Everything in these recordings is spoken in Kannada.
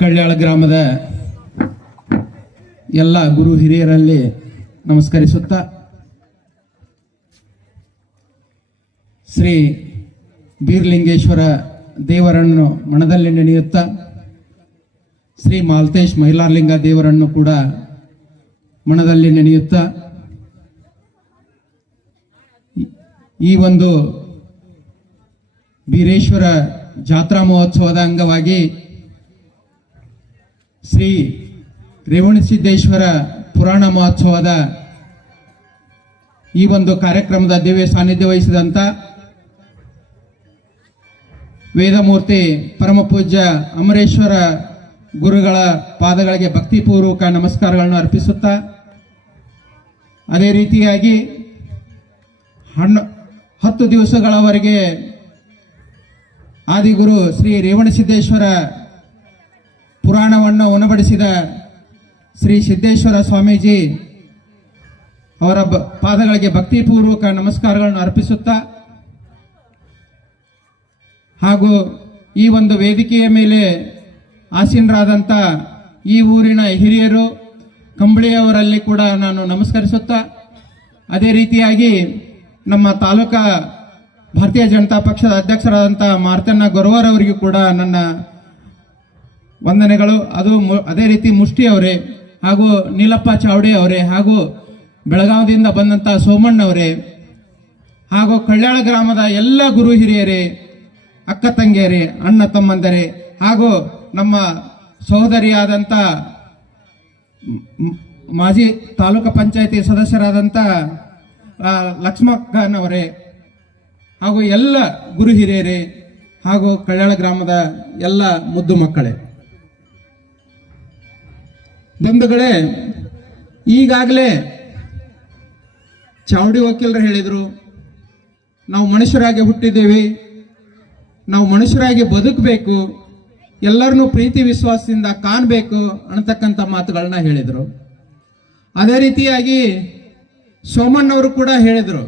ಕಳ್ಯಾಳ ಗ್ರಾಮದ ಎಲ್ಲ ಗುರು ಹಿರಿಯರಲ್ಲಿ ನಮಸ್ಕರಿಸುತ್ತಾ ಶ್ರೀ ಬೀರಲಿಂಗೇಶ್ವರ ದೇವರನ್ನು ಮನದಲ್ಲಿ ನೆನೆಯುತ್ತಾ ಶ್ರೀ ಮಾಲ್ತೇಶ್ ಮೈಲಾರಲಿಂಗ ದೇವರನ್ನು ಕೂಡ ಮನದಲ್ಲಿ ನೆನೆಯುತ್ತಾ ಈ ಒಂದು ಬೀರೇಶ್ವರ ಜಾತ್ರಾ ಮಹೋತ್ಸವದ ಅಂಗವಾಗಿ ಶ್ರೀ ರೇವಣಸಿದ್ದೇಶ್ವರ ಪುರಾಣ ಮಹೋತ್ಸವದ ಈ ಒಂದು ಕಾರ್ಯಕ್ರಮದ ದಿವ್ಯ ಸಾನ್ನಿಧ್ಯ ವಹಿಸಿದಂತ ವೇದಮೂರ್ತಿ ಪರಮ ಪೂಜ್ಯ ಅಮರೇಶ್ವರ ಗುರುಗಳ ಪಾದಗಳಿಗೆ ಭಕ್ತಿಪೂರ್ವಕ ನಮಸ್ಕಾರಗಳನ್ನು ಅರ್ಪಿಸುತ್ತಾ ಅದೇ ರೀತಿಯಾಗಿ 10 ದಿವಸಗಳವರೆಗೆ ಆದಿಗುರು ಶ್ರೀ ರೇವಣಸಿದ್ದೇಶ್ವರ ಪುರಾಣವನ್ನು ಉಣಬಡಿಸಿದ ಶ್ರೀ ಸಿದ್ದೇಶ್ವರ ಸ್ವಾಮೀಜಿ ಅವರ ಪಾದಗಳಿಗೆ ಭಕ್ತಿಪೂರ್ವಕ ನಮಸ್ಕಾರಗಳನ್ನು ಅರ್ಪಿಸುತ್ತಾ ಹಾಗೂ ಈ ಒಂದು ವೇದಿಕೆಯ ಮೇಲೆ ಆಸೀನರಾದಂಥ ಈ ಊರಿನ ಹಿರಿಯರು ಕಂಬಳಿಯವರಲ್ಲಿ ಕೂಡ ನಾನು ನಮಸ್ಕರಿಸುತ್ತಾ ಅದೇ ರೀತಿಯಾಗಿ ನಮ್ಮ ತಾಲೂಕಾ ಭಾರತೀಯ ಜನತಾ ಪಕ್ಷದ ಅಧ್ಯಕ್ಷರಾದಂಥ ಮಾರ್ತಣ್ಣ ಗೊರವರ್ ಅವರಿಗೂ ಕೂಡ ನನ್ನ ವಂದನೆಗಳು. ಅದೇ ರೀತಿ ಮುಷ್ಟಿ ಅವರೇ ಹಾಗೂ ನೀಲಪ್ಪ ಚಾವಡಿ ಅವರೇ ಹಾಗೂ ಬೆಳಗಾವಿಯಿಂದ ಬಂದಂಥ ಸೋಮಣ್ಣ ಅವರೇ ಹಾಗೂ ಕಳ್ಯಾಳ ಗ್ರಾಮದ ಎಲ್ಲ ಗುರು ಹಿರಿಯರೇ, ಅಕ್ಕ ತಂಗಿಯರೇ, ಅಣ್ಣ ತಮ್ಮಂದರೇ ಹಾಗೂ ನಮ್ಮ ಸಹೋದರಿಯಾದಂಥ ಮಾಜಿ ತಾಲೂಕು ಪಂಚಾಯತಿ ಸದಸ್ಯರಾದಂಥ ಲಕ್ಷ್ಮಕ್ಕನವರೇ ಹಾಗೂ ಎಲ್ಲ ಗುರು ಹಿರಿಯರೇ ಹಾಗೂ ಕಳ್ಯಾಳ ಗ್ರಾಮದ ಎಲ್ಲ ಮುದ್ದು ಮಕ್ಕಳೇ, ಬಂಧುಗಳೇ, ಈಗಾಗಲೇ ಚಾವಡಿ ವಕೀಲರು ಹೇಳಿದರು, ನಾವು ಮನುಷ್ಯರಾಗಿ ಹುಟ್ಟಿದ್ದೇವೆ, ನಾವು ಮನುಷ್ಯರಾಗಿ ಬದುಕಬೇಕು, ಎಲ್ಲರನ್ನೂ ಪ್ರೀತಿ ವಿಶ್ವಾಸದಿಂದ ಕಾಣಬೇಕು ಅನ್ನತಕ್ಕಂಥ ಮಾತುಗಳನ್ನ ಹೇಳಿದರು. ಅದೇ ರೀತಿಯಾಗಿ ಸೋಮಣ್ಣವರು ಕೂಡ ಹೇಳಿದರು,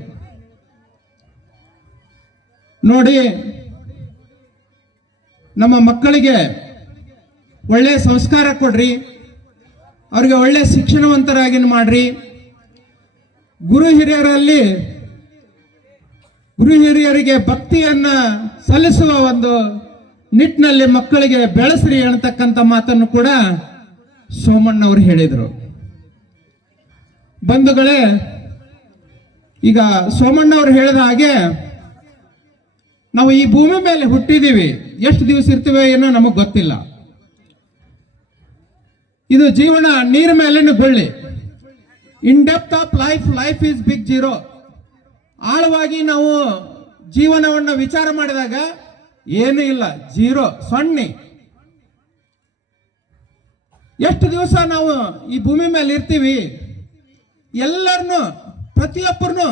ನೋಡಿ ನಮ್ಮ ಮಕ್ಕಳಿಗೆ ಒಳ್ಳೆಯ ಸಂಸ್ಕಾರ ಕೊಡ್ರಿ, ಅವ್ರಿಗೆ ಒಳ್ಳೆಯ ಶಿಕ್ಷಣವಂತರಾಗಿ ಮಾಡ್ರಿ, ಗುರು ಹಿರಿಯರಿಗೆ ಭಕ್ತಿಯನ್ನ ಸಲ್ಲಿಸುವ ಒಂದು ನಿಟ್ಟಿನಲ್ಲಿ ಮಕ್ಕಳಿಗೆ ಬೆಳೆಸ್ರಿ ಅನ್ನತಕ್ಕಂಥ ಮಾತನ್ನು ಕೂಡ ಸೋಮಣ್ಣವರು ಹೇಳಿದರು. ಬಂಧುಗಳೇ, ಈಗ ಸೋಮಣ್ಣವರು ಹೇಳಿದ ಹಾಗೆ ನಾವು ಈ ಭೂಮಿ ಮೇಲೆ ಹುಟ್ಟಿದೀವಿ, ಎಷ್ಟು ದಿವಸ ಇರ್ತೀವಿ ಏನೋ ನಮಗೆ ಗೊತ್ತಿಲ್ಲ. ಇದು ಜೀವನ ನೀರ ಮೇಲಿನ ಗುಳ್ಳಿ. In depth of life is big zero. ಆಳವಾಗಿ ನಾವು ಜೀವನವನ್ನು ವಿಚಾರ ಮಾಡಿದಾಗ ಏನೂ ಇಲ್ಲ, ಜೀರೋ, ಸೊನ್ನೆ. ಎಷ್ಟು ದಿವಸ ನಾವು ಈ ಭೂಮಿ ಮೇಲೆ ಇರ್ತೀವಿ, ಎಲ್ಲರನ್ನು ಪ್ರತಿಯೊಬ್ಬರನ್ನು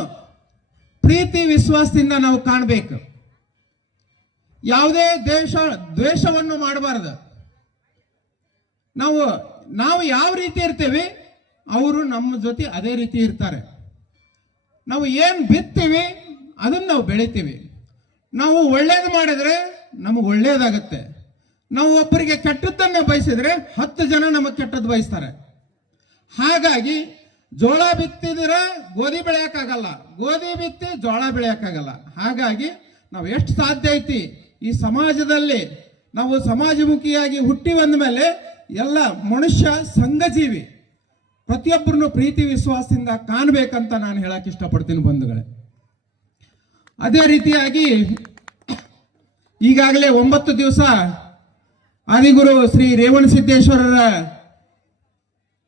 ಪ್ರೀತಿ ವಿಶ್ವಾಸದಿಂದ ನಾವು ಕಾಣಬೇಕು. ಯಾವುದೇ ದ್ವೇಷವನ್ನು ಮಾಡಬಾರದು. ನಾವು ಯಾವ ರೀತಿ ಇರ್ತೀವಿ ಅವರು ನಮ್ಮ ಜೊತೆ ಅದೇ ರೀತಿ ಇರ್ತಾರೆ. ನಾವು ಏನು ಬಿತ್ತೀವಿ ಅದನ್ನು ನಾವು ಬೆಳಿತೀವಿ. ನಾವು ಒಳ್ಳೇದು ಮಾಡಿದ್ರೆ ನಮಗೆ ಒಳ್ಳೇದಾಗತ್ತೆ. ನಾವು ಒಬ್ಬರಿಗೆ ಕೆಟ್ಟದ್ದನ್ನು ಬಯಸಿದ್ರೆ 10 ಜನ ನಮಗೆ ಕೆಟ್ಟದ್ದು ಬಯಸ್ತಾರೆ. ಹಾಗಾಗಿ ಜೋಳ ಬಿತ್ತಿದ್ರೆ ಗೋಧಿ ಬೆಳೆಯಕ್ಕಾಗಲ್ಲ, ಗೋಧಿ ಬಿತ್ತಿ ಜೋಳ ಬೆಳೆಯಕ್ಕಾಗಲ್ಲ. ಹಾಗಾಗಿ ನಾವು ಎಷ್ಟು ಸಾಧ್ಯ ಐತಿ ಈ ಸಮಾಜದಲ್ಲಿ ನಾವು ಸಮಾಜಮುಖಿಯಾಗಿ ಹುಟ್ಟಿ ಬಂದ ಮೇಲೆ ಎಲ್ಲ ಮನುಷ್ಯ ಸಂಘಜೀವಿ, ಪ್ರತಿಯೊಬ್ಬರನ್ನು ಪ್ರೀತಿ ವಿಶ್ವಾಸದಿಂದ ಕಾಣಬೇಕಂತ ನಾನು ಹೇಳಕ್ ಇಷ್ಟಪಡ್ತೀನಿ ಬಂಧುಗಳೇ. ಅದೇ ರೀತಿಯಾಗಿ ಈಗಾಗಲೇ 9 ದಿವಸ ಆದಿಗುರು ಶ್ರೀ ರೇವಣಸಿದ್ದೇಶ್ವರರ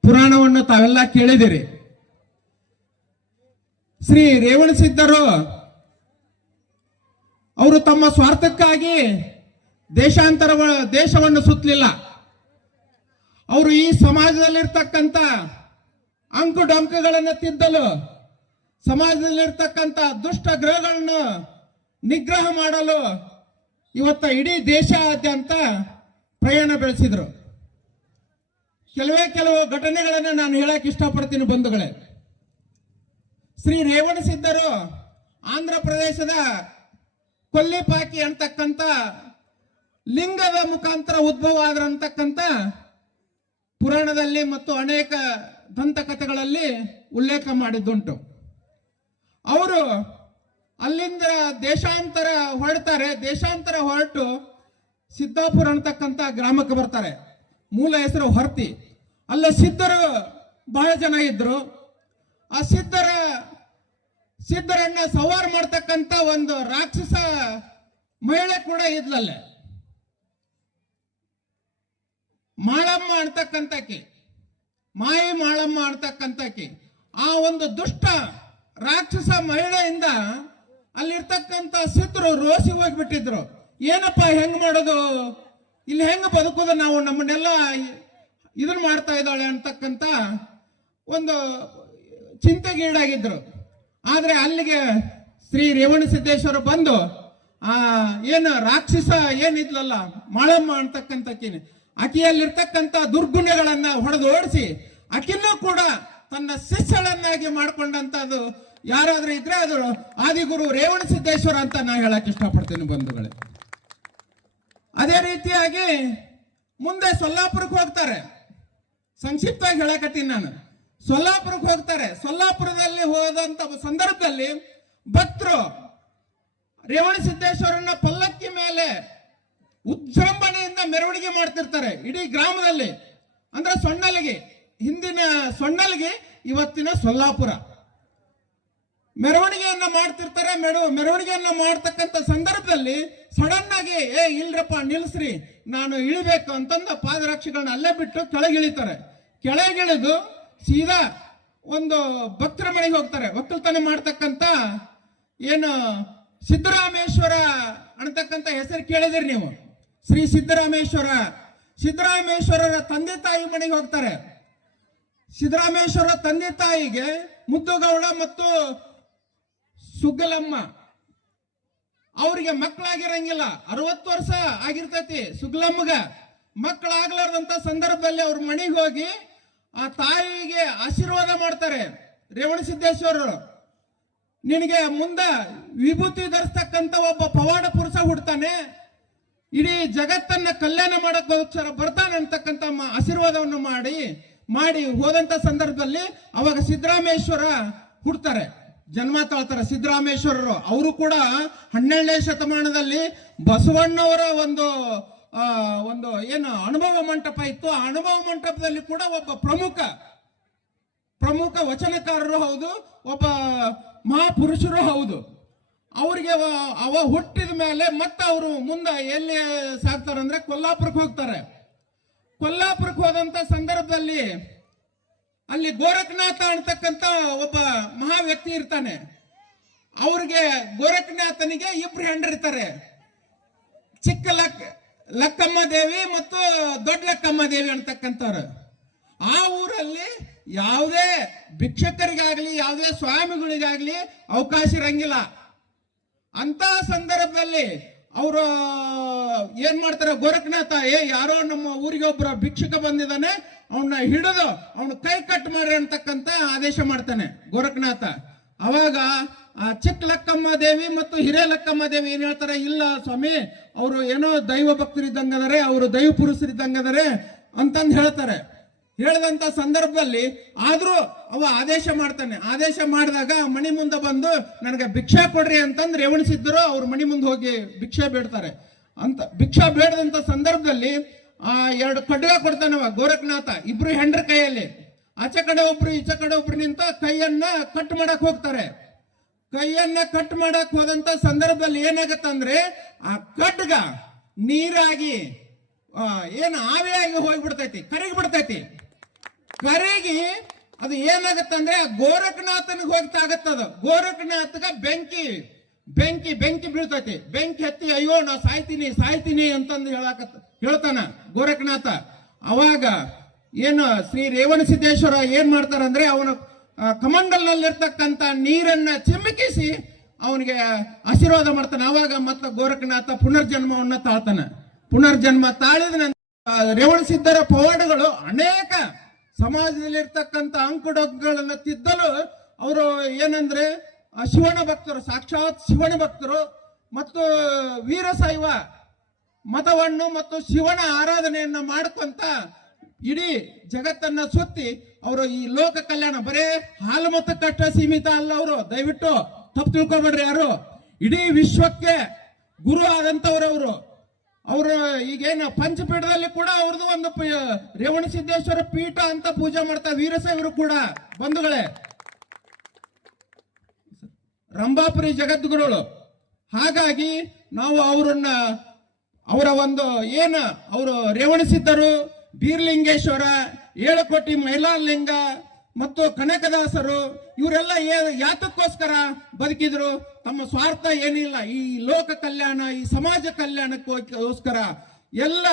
ಪುರಾಣವನ್ನು ತಾವೆಲ್ಲ ಕೇಳಿದಿರಿ. ಶ್ರೀ ರೇವಣಸಿದ್ದರು ಅವರು ತಮ್ಮ ಸ್ವಾರ್ಥಕ್ಕಾಗಿ ದೇಶವನ್ನು ಸುತ್ತಲಿಲ್ಲ. ಅವರು ಈ ಸಮಾಜದಲ್ಲಿರ್ತಕ್ಕಂಥ ಅಂಕು ಡೊಂಕುಗಳನ್ನು ತಿದ್ದಲು, ಸಮಾಜದಲ್ಲಿರ್ತಕ್ಕಂಥ ದುಷ್ಟ ಗ್ರಹಗಳನ್ನು ನಿಗ್ರಹ ಮಾಡಲು ಇವತ್ತ ಇಡೀ ದೇಶಾದ್ಯಂತ ಪ್ರಯಾಣ ಬೆಳೆಸಿದ್ರು. ಕೆಲವು ಘಟನೆಗಳನ್ನು ನಾನು ಹೇಳಕ್ ಇಷ್ಟಪಡ್ತೀನಿ ಬಂಧುಗಳೇ. ಶ್ರೀ ರೇವಣಸಿದ್ದರು ಆಂಧ್ರ ಪ್ರದೇಶದ ಕೊಲ್ಲಿಪಾಕಿ ಅಂತಕ್ಕಂಥ ಲಿಂಗದ ಮುಖಾಂತರ ಉದ್ಭವ ಆದ್ರಂತಕ್ಕಂಥ ಪುರಾಣದಲ್ಲಿ ಮತ್ತು ಅನೇಕ ದಂತಕಥೆಗಳಲ್ಲಿ ಉಲ್ಲೇಖ ಮಾಡಿದ್ದುಂಟು. ಅವರು ಅಲ್ಲಿಂದ ದೇಶಾಂತರ ಹೊರಡ್ತಾರೆ. ದೇಶಾಂತರ ಹೊರಟು ಸಿದ್ದಾಪುರ ಅಂತಕ್ಕಂಥ ಗ್ರಾಮಕ್ಕೆ ಬರ್ತಾರೆ. ಮೂಲ ಹೆಸರು ಹೊರ್ತಿ. ಅಲ್ಲೇ ಸಿದ್ಧರು ಬಹಳ ಜನ ಇದ್ರು. ಆ ಸಿದ್ಧರನ್ನ ಸವಾರ ಮಾಡ್ತಕ್ಕಂಥ ಒಂದು ರಾಕ್ಷಸ ಮಹಿಳೆ ಕೂಡ ಇದ್ಲಲ್ಲೇ, ಮಾಳಮ್ಮ ಅಂತಕ್ಕಂಥಕಿ, ಮಾಯಿ ಮಾಳಮ್ಮ ಅಂತಕ್ಕಂಥಕಿ. ಆ ಒಂದು ದುಷ್ಟ ರಾಕ್ಷಸ ಮಹಿಳೆಯಿಂದ ಅಲ್ಲಿರ್ತಕ್ಕಂಥ ಸಿದ್ಧರು ರೋಸಿ ಹೋಗ್ಬಿಟ್ಟಿದ್ರು. ಏನಪ್ಪ ಹೆಂಗ್ ಮಾಡೋದು, ಇಲ್ಲಿ ಹೆಂಗ್ ಬದುಕೋದು, ನಾವು ನಮ್ಮನ್ನೆಲ್ಲ ಇದನ್ನ ಮಾಡ್ತಾ ಇದ್ದಾಳೆ ಅಂತಕ್ಕಂಥ ಒಂದು ಚಿಂತೆಗೀಡಾಗಿದ್ರು. ಆದ್ರೆ ಅಲ್ಲಿಗೆ ಶ್ರೀ ರೇವಣಸಿದ್ದೇಶ್ವರ ಬಂದು ಆ ಏನು ರಾಕ್ಷಸ ಏನಿದ್ಲಲ್ಲ ಮಾಳಮ್ಮ ಅಂತಕ್ಕಂಥಕ್ಕಿನ ಆಕೆಯಲ್ಲಿರ್ತಕ್ಕಂಥ ದುರ್ಗುಣಗಳನ್ನ ಹೊಡೆದೋಡಿಸಿ ಆಕಿನ್ನೂ ಕೂಡ ತನ್ನ ಶಿಷ್ಯಳನ್ನಾಗಿ ಮಾಡ್ಕೊಂಡಂತದ್ದು ಯಾರಾದ್ರೂ ಇದ್ರೆ ಅದು ಆದಿಗುರು ರೇವಣಸಿದ್ದೇಶ್ವರ ಅಂತ ನಾ ಹೇಳಕ್ ಇಷ್ಟಪಡ್ತೀನಿ ಬಂಧುಗಳೇ. ಅದೇ ರೀತಿಯಾಗಿ ಮುಂದೆ ಸೊಲ್ಲಾಪುರಕ್ಕೆ ಹೋಗ್ತಾರೆ. ಸಂಕ್ಷಿಪ್ತವಾಗಿ ಹೇಳಕತ್ತೀನಿ ನಾನು. ಸೊಲ್ಲಾಪುರಕ್ಕೆ ಹೋಗ್ತಾರೆ. ಸೊಲ್ಲಾಪುರದಲ್ಲಿ ಹೋದಂತ ಸಂದರ್ಭದಲ್ಲಿ ಭಕ್ತರು ರೇವಣಸಿದ್ದೇಶ್ವರನ ಪಲ್ಲಕ್ಕಿ ಮೇಲೆ ಉಜ್ಜಂಬನೆಯಿಂದ ಮೆರವಣಿಗೆ ಮಾಡ್ತಿರ್ತಾರೆ ಇಡೀ ಗ್ರಾಮದಲ್ಲಿ. ಅಂದ್ರೆ ಸೊಣ್ಣಲಿಗೆ, ಹಿಂದಿನ ಸೊಣ್ಣಲಿಗೆ, ಇವತ್ತಿನ ಸೊಲ್ಲಾಪುರ ಮೆರವಣಿಗೆಯನ್ನ ಮಾಡ್ತಿರ್ತಾರೆ. ಮೆರವಣಿಗೆಯನ್ನ ಮಾಡ್ತಕ್ಕಂಥ ಸಂದರ್ಭದಲ್ಲಿ ಸಡನ್ ಆಗಿ ಇಲ್ರಪ್ಪ ನಿಲ್ಸ್ರಿ, ನಾನು ಇಳಿಬೇಕು ಅಂತಂದ ಪಾದರಕ್ಷೆಗಳನ್ನ ಅಲ್ಲೇ ಬಿಟ್ಟು ಕೆಳಗಿಳಿತಾರೆ. ಕೆಳಗಿಳಿದು ಸೀದಾ ಒಂದು ಭಕ್ತರ ಮನೆಗೆ ಹೋಗ್ತಾರೆ. ಒಕ್ಕಲ್ತನ ಮಾಡ್ತಕ್ಕಂಥ ಏನು ಸಿದ್ದರಾಮೇಶ್ವರ ಅನ್ನತಕ್ಕಂಥ ಹೆಸರು ಕೇಳಿದಿರಿ ನೀವು. ಶ್ರೀ ಸಿದ್ದರಾಮೇಶ್ವರರ ತಂದೆ ತಾಯಿ ಮನೆಗೆ ಹೋಗ್ತಾರೆ. ಸಿದ್ದರಾಮೇಶ್ವರ ತಂದೆ ತಾಯಿಗೆ ಮುದ್ದುಗೌಡ ಮತ್ತು ಸುಗ್ಗಲಮ್ಮ ಅವ್ರಿಗೆ ಮಕ್ಕಳಾಗಿರಂಗಿಲ್ಲ. 60 ವರ್ಷ ಆಗಿರ್ತೈತಿ ಸುಗ್ಲಮ್ಮಗ. ಮಕ್ಕಳಾಗ್ಲಾರ್ದಂತ ಸಂದರ್ಭದಲ್ಲಿ ಅವ್ರ ಮನೆಗೆ ಹೋಗಿ ಆ ತಾಯಿಗೆ ಆಶೀರ್ವಾದ ಮಾಡ್ತಾರೆ. ರೇವಣಸಿದ್ದೇಶ್ವರರು ನಿನಗೆ ಮುಂದ ವಿಭೂತಿ ಧರಿಸ್ತಕ್ಕಂಥ ಒಬ್ಬ ಪವಾಡ ಪುರುಷ ಹುಡ್ತಾನೆ, ಇಡೀ ಜಗತ್ತನ್ನ ಕಲ್ಯಾಣ ಮಾಡೋಕ್ಕೋಸ್ಕರ ಬರ್ತಾನೆ ಅಂತಕ್ಕಂಥ ಆಶೀರ್ವಾದವನ್ನು ಮಾಡಿ ಹೋದಂತ ಸಂದರ್ಭದಲ್ಲಿ ಅವಾಗ ಸಿದ್ದರಾಮೇಶ್ವರ ಹುಡ್ತಾರೆ, ಜನ್ಮ ತಾಳ್ತಾರೆ ಸಿದ್ದರಾಮೇಶ್ವರರು. ಅವರು ಕೂಡ 12ನೇ ಶತಮಾನದಲ್ಲಿ ಬಸವಣ್ಣವರ ಒಂದು ಏನು ಅನುಭವ ಮಂಟಪ ಇತ್ತು. ಆ ಅನುಭವ ಮಂಟಪದಲ್ಲಿ ಕೂಡ ಒಬ್ಬ ಪ್ರಮುಖ ವಚನಕಾರರು ಹೌದು, ಒಬ್ಬ ಮಹಾಪುರುಷರು ಹೌದು. ಅವರಿಗೆ ಅವ ಹುಟ್ಟಿದ ಮೇಲೆ ಮತ್ತೆ ಅವರು ಮುಂದೆ ಎಲ್ಲಿ ಸಾಗ್ತಾರಂದ್ರೆ ಕೊಲ್ಲಾಪುರಕ್ಕೆ ಹೋಗ್ತಾರೆ. ಕೊಲ್ಲಾಪುರಕ್ಕೆ ಹೋದಂತ ಸಂದರ್ಭದಲ್ಲಿ ಅಲ್ಲಿ ಗೋರಖನಾಥ ಅಂತಕ್ಕಂಥ ಒಬ್ಬ ಮಹಾ ವ್ಯಕ್ತಿ ಇರ್ತಾನೆ. ಅವ್ರಿಗೆ ಗೋರಖನಾಥನಿಗೆ 2 ಹೆಂಡರಿರ್ತಾರೆ, ಚಿಕ್ಕ ಲಕ್ಕಮ್ಮ ದೇವಿ ಮತ್ತು ದೊಡ್ಡ ಲಕ್ಕಮ್ಮ ದೇವಿ ಅಂತಕ್ಕಂಥವ್ರು. ಆ ಊರಲ್ಲಿ ಯಾವುದೇ ಭಿಕ್ಷಕರಿಗಾಗ್ಲಿ ಯಾವುದೇ ಸ್ವಾಮಿಗಳಿಗಾಗ್ಲಿ ಅವಕಾಶ ಇರಂಗಿಲ್ಲ. ಅಂತ ಸಂದರ್ಭದಲ್ಲಿ ಅವರು ಏನ್ ಮಾಡ್ತಾರೆ, ಗೋರಖನಾಥ ಯಾರೋ ನಮ್ಮ ಊರಿಗೆ ಒಬ್ಬರ ಭಿಕ್ಷಕ ಬಂದಿದ್ದಾನೆ, ಅವನ್ನ ಹಿಡಿದು ಅವನು ಕೈ ಕಟ್ ಮಾಡ್ರಿ ಅಂತಕ್ಕಂತ ಆದೇಶ ಮಾಡ್ತಾನೆ ಗೋರಖನಾಥ. ಅವಾಗ ಆ ಚಿಕ್ಕ ಲಕ್ಕಮ್ಮ ದೇವಿ ಮತ್ತು ಹಿರೇ ಲಕ್ಕಮ್ಮ ದೇವಿ ಏನ್ ಹೇಳ್ತಾರೆ, ಇಲ್ಲ ಸ್ವಾಮಿ, ಅವರು ಏನೋ ದೈವ ಭಕ್ತರಿದ್ದಂಗದರೆ, ಅವರು ದೈವ ಪುರುಷರಿದ್ದಂಗದರೆ ಅಂತಂದು ಹೇಳ್ತಾರೆ. ಹೇಳಿದಂತ ಸಂದರ್ಭದಲ್ಲಿ ಆದ್ರೂ ಅವ ಆದೇಶ ಮಾಡ್ತಾನೆ. ಆದೇಶ ಮಾಡಿದಾಗ ಮಣಿ ಮುಂದೆ ಬಂದು ನನಗೆ ಭಿಕ್ಷಾ ಕೊಡ್ರಿ ಅಂತಂದ್ರೆ ರೇವಣಸಿದ್ದರು ಅವ್ರ ಮಣಿ ಮುಂದೆ ಹೋಗಿ ಭಿಕ್ಷಾ ಬೇಡ್ತಾರೆ. ಅಂತ ಭಿಕ್ಷಾ ಬೇಡದಂತ ಸಂದರ್ಭದಲ್ಲಿ ಆ 2 ಖಡ್ಗ ಕೊಡ್ತಾನವ ಗೋರಖನಾಥ. 2 ಹೆಂಡ್ರ ಕೈಯಲ್ಲಿ ಆಚೆ ಕಡೆ ಒಬ್ರು ಈಚೆ ಕಡೆ ಒಬ್ರು ನಿಂತ ಕೈಯನ್ನ ಕಟ್ ಮಾಡಕ್ ಹೋಗ್ತಾರೆ. ಕೈಯನ್ನ ಕಟ್ ಮಾಡಕ್ ಹೋದಂತ ಸಂದರ್ಭದಲ್ಲಿ ಏನಾಗತ್ತಂದ್ರೆ ಆ ಖಡ್ಗ ನೀರಾಗಿ ಏನು ಆವಿಯಾಗಿ ಹೋಗ್ಬಿಡ್ತೈತಿ, ಕರಗಿ ಬಿಡ್ತೈತಿ. ಕರಗಿ ಅದು ಏನಾಗತ್ತಂದ್ರೆ ಗೋರಖನಾಥನಿಗೆ ಹೋಗಿ ತಾಗತ್ತದ. ಗೋರಖನಾಥಗ ಬೆಂಕಿ ಬೀಳ್ತೈತಿ. ಬೆಂಕಿ ಹತ್ತಿ ಅಯ್ಯೋ ನಾ ಸಾಯ್ತೀನಿ ಅಂತಂದು ಹೇಳ್ತಾನ ಗೋರಖನಾಥ. ಅವಾಗ ಏನು ಶ್ರೀ ರೇವಣಸಿದ್ದೇಶ್ವರ ಏನ್ ಮಾಡ್ತಾರಂದ್ರೆ ಅವನ ಕಮಂಡಲ್ನಲ್ಲಿರ್ತಕ್ಕಂಥ ನೀರನ್ನ ಚಿಮ್ಮಕಿಸಿ ಅವನಿಗೆ ಆಶೀರ್ವಾದ ಮಾಡ್ತಾನೆ. ಅವಾಗ ಮತ್ತೆ ಗೋರಖನಾಥ ಪುನರ್ಜನ್ಮವನ್ನ ತಾಳ್ತಾನೆ. ಪುನರ್ಜನ್ಮ ತಾಳಿದ ನಂತರ ರೇವಣಸಿದ್ದರ ಪವಾಡಗಳು ಅನೇಕ ಸಮಾಜದಲ್ಲಿರ್ತಕ್ಕಂಥ ಅಂಕುಡೊಂಕುಗಳನ್ನ ತಿದ್ದಲು ಅವರು ಏನಂದ್ರೆ ಶಿವನ ಭಕ್ತರು, ಸಾಕ್ಷಾತ್ ಶಿವನ ಭಕ್ತರು ಮತ್ತು ವೀರಶೈವ ಮತವನ್ನು ಮತ್ತು ಶಿವನ ಆರಾಧನೆಯನ್ನ ಮಾಡ್ಕೊಂತ ಇಡೀ ಜಗತ್ತನ್ನ ಸುತ್ತಿ ಅವರು ಈ ಲೋಕ ಕಲ್ಯಾಣ ಬರೇ ಹಾಲು ಮತಕ್ಕಷ್ಟ ಸೀಮಿತ ಅಲ್ಲ. ಅವರು ದಯವಿಟ್ಟು ತಪ್ಪು ತಿಳ್ಕೊಬೇಡ್ರಿ ಯಾರು. ಇಡೀ ವಿಶ್ವಕ್ಕೆ ಗುರು ಆದಂತವ್ರವರು. ಅವರು ಈಗೇನು ಪಂಚಪೀಠದಲ್ಲಿ ಕೂಡ ಅವ್ರದ್ದು ಒಂದು ರೇವಣಸಿದ್ದೇಶ್ವರ ಪೀಠ ಅಂತ ಪೂಜೆ ಮಾಡ್ತಾರೆ ವೀರಶೈವರು ಕೂಡ. ಬಂಧುಗಳೇ, ರಂಭಾಪುರಿ ಜಗದ್ಗುರುಗಳು. ಹಾಗಾಗಿ ನಾವು ಅವರನ್ನ ಅವರ ಒಂದು ಏನು ಅವರು ರೇವಣಸಿದ್ದರು, ಬೀರ್ಲಿಂಗೇಶ್ವರ, ಏಳುಕೋಟಿ ಮೈಲಾರಲಿಂಗ ಮತ್ತು ಕನಕದಾಸರು ಇವರೆಲ್ಲ ಯಾತಕ್ಕೋಸ್ಕರ ಬದುಕಿದ್ರು? ತಮ್ಮ ಸ್ವಾರ್ಥ ಏನಿಲ್ಲ, ಈ ಲೋಕ ಕಲ್ಯಾಣ, ಈ ಸಮಾಜ ಕಲ್ಯಾಣಕ್ಕೋಸ್ಕರ. ಎಲ್ಲ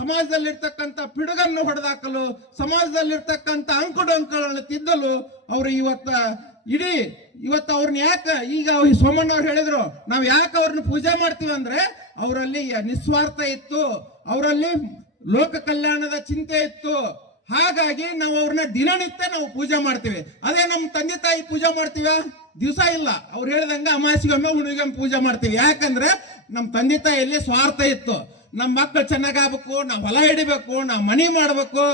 ಸಮಾಜದಲ್ಲಿರ್ತಕ್ಕಂಥ ಪಿಡುಗನ್ನು ಹೊಡೆದಾಕಲು, ಸಮಾಜದಲ್ಲಿರ್ತಕ್ಕಂಥ ಅಂಕುಡೊಂಕುಗಳನ್ನು ತಿದ್ದಲು ಅವರು ಇವತ್ತು ಅವ್ರನ್ನ ಯಾಕೆ ಈಗ ಸೋಮಣ್ಣ ಅವ್ರು ಹೇಳಿದ್ರು, ನಾವು ಯಾಕೆ ಅವ್ರನ್ನ ಪೂಜೆ ಮಾಡ್ತೀವಿ ಅಂದ್ರೆ ಅವರಲ್ಲಿ ನಿಸ್ವಾರ್ಥ ಇತ್ತು, ಅವರಲ್ಲಿ ಲೋಕ ಕಲ್ಯಾಣದ ಚಿಂತೆ ಇತ್ತು. ಹಾಗಾಗಿ ನಾವು ಅವ್ರನ್ನ ದಿನನಿತ್ಯ ನಾವು ಪೂಜೆ ಮಾಡ್ತೀವಿ. ಅದೇ ನಮ್ಮ ತಂದೆ ತಾಯಿ ಪೂಜೆ ಮಾಡ್ತೀವ? ದಿವಸ ಇಲ್ಲ. ಅವ್ರು ಹೇಳ್ದಂಗ ಅಮಾಸಿಗೊಮ್ಮೆ ಹುಣ್ಣಿಗೊಮ್ಮೆ ಪೂಜೆ ಮಾಡ್ತೀವಿ. ಯಾಕಂದ್ರೆ ನಮ್ಮ ತಂದೆ ತಾಯಿಯಲ್ಲಿ ಸ್ವಾರ್ಥ ಇತ್ತು. ನಮ್ಮ ಮಕ್ಕಳು ಚೆನ್ನಾಗಾಗಬೇಕು, ನಾವು ಹೊಲ ಹಿಡಿಬೇಕು, ನಾವು ಮನಿ ಮಾಡ್ಬೇಕು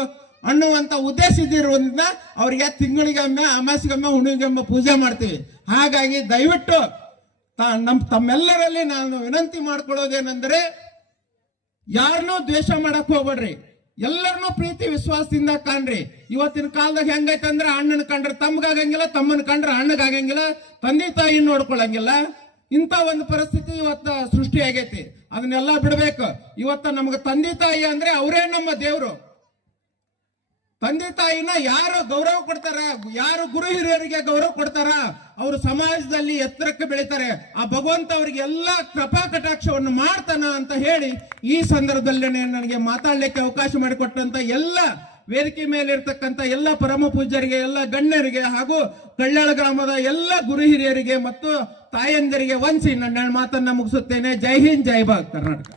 ಅನ್ನುವಂತ ಉದ್ದೇಶ ಇದ್ದಿರೋದ್ರಿಂದ ಅವ್ರಿಗೆ ತಿಂಗಳಿಗೊಮ್ಮೆ, ಅಮಾಸಿಗೊಮ್ಮೆ, ಹುಣ್ಣಿಗೊಮ್ಮೆ ಪೂಜೆ ಮಾಡ್ತೀವಿ. ಹಾಗಾಗಿ ದಯವಿಟ್ಟು ತಮ್ಮೆಲ್ಲರಲ್ಲಿ ನಾನು ವಿನಂತಿ ಮಾಡ್ಕೊಳ್ಳೋದೇನೆಂದ್ರೆ, ಯಾರನ್ನೂ ದ್ವೇಷ ಮಾಡಕ್ ಹೋಗ್ಬೇಡ್ರಿ, ಎಲ್ಲರನ್ನೂ ಪ್ರೀತಿ ವಿಶ್ವಾಸದಿಂದ ಕಾಣ್ರಿ. ಇವತ್ತಿನ ಕಾಲದಾಗ ಹೆಂಗೈತೆ ಅಂದ್ರೆ, ಅಣ್ಣನ ಕಂಡ್ರೆ ತಮ್ಮಗಾಗಂಗಿಲ್ಲ, ತಮ್ಮನ ಕಂಡ್ರೆ ಅಣ್ಣಗಾಗಂಗಿಲ್ಲ, ತಂದೆ ತಾಯಿ ನೋಡ್ಕೊಳಂಗಿಲ್ಲ. ಇಂಥ ಒಂದು ಪರಿಸ್ಥಿತಿ ಇವತ್ತ ಸೃಷ್ಟಿ ಆಗೈತಿ. ಅದನ್ನೆಲ್ಲ ಬಿಡ್ಬೇಕು. ಇವತ್ತ ನಮ್ಗೆ ತಂದೆ ತಾಯಿ ಅಂದ್ರೆ ಅವರೇ ನಮ್ಮ ದೇವ್ರು. ತಂದೆ ತಾಯಿನ ಯಾರು ಗೌರವ ಕೊಡ್ತಾರ, ಯಾರು ಗುರು ಹಿರಿಯರಿಗೆ ಗೌರವ ಕೊಡ್ತಾರ, ಅವರು ಸಮಾಜದಲ್ಲಿ ಎತ್ತರಕ್ಕೆ ಬೆಳಿತಾರೆ. ಆ ಭಗವಂತ ಅವರಿಗೆ ಎಲ್ಲ ಕೃಪಾ ಕಟಾಕ್ಷವನ್ನು ಮಾಡ್ತಾನ ಅಂತ ಹೇಳಿ ಈ ಸಂದರ್ಭದಲ್ಲಿ ನನಗೆ ಮಾತಾಡ್ಲಿಕ್ಕೆ ಅವಕಾಶ ಮಾಡಿಕೊಟ್ಟಂತ ಎಲ್ಲ ವೇದಿಕೆ ಮೇಲೆ ಇರ್ತಕ್ಕಂಥ ಎಲ್ಲ ಪರಮ ಪೂಜ್ಯರಿಗೆ, ಎಲ್ಲ ಗಣ್ಯರಿಗೆ ಹಾಗೂ ಕಳ್ಳಾಳ ಗ್ರಾಮದ ಎಲ್ಲ ಗುರು ಹಿರಿಯರಿಗೆ ಮತ್ತು ತಾಯಂದಿರಿಗೆ ವಂದಿಸಿ ನನ್ನ ಮಾತನ್ನ ಮುಗಿಸುತ್ತೇನೆ. ಜೈ ಹಿಂದ್, ಜೈ ಭಾರತ್ ಕರ್ನಾಟಕ.